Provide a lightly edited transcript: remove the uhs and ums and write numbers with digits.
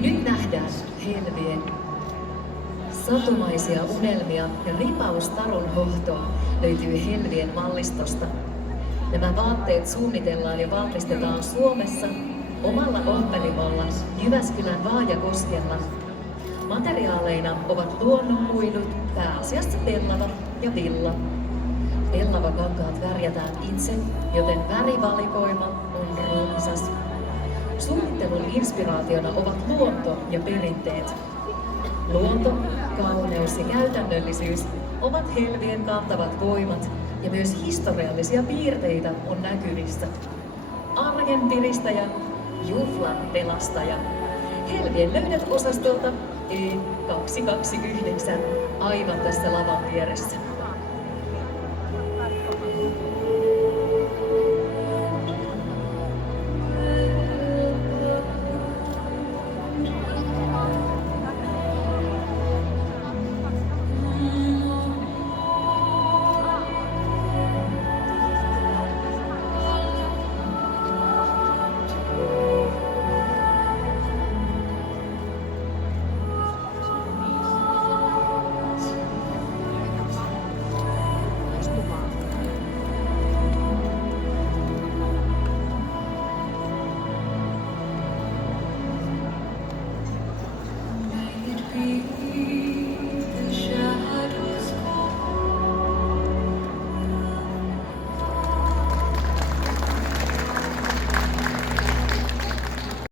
Nyt nähdään helvien. Satumaisia unelmia ja ripaus tarun hohtoa löytyy helvien mallistosta. Nämä vaatteet suunnitellaan ja valmistetaan Suomessa omalla ompelimolla Jyväskylän Vaajakoskella. Materiaaleina ovat luonnonkuidut, pääasiassa pellava ja villa. Pellavakankaat värjätään itse, joten värivalikoima on runsas. Suunnittelun inspiraationa ovat luonto ja perinteet. Luonto, kauneus ja käytännöllisyys ovat helvien kantavat voimat ja myös historiallisia piirteitä on näkyvissä. Arjen piristäjä, juhlan pelastaja. Helvien löydät osastolta E229 aivan tässä lavan vieressä.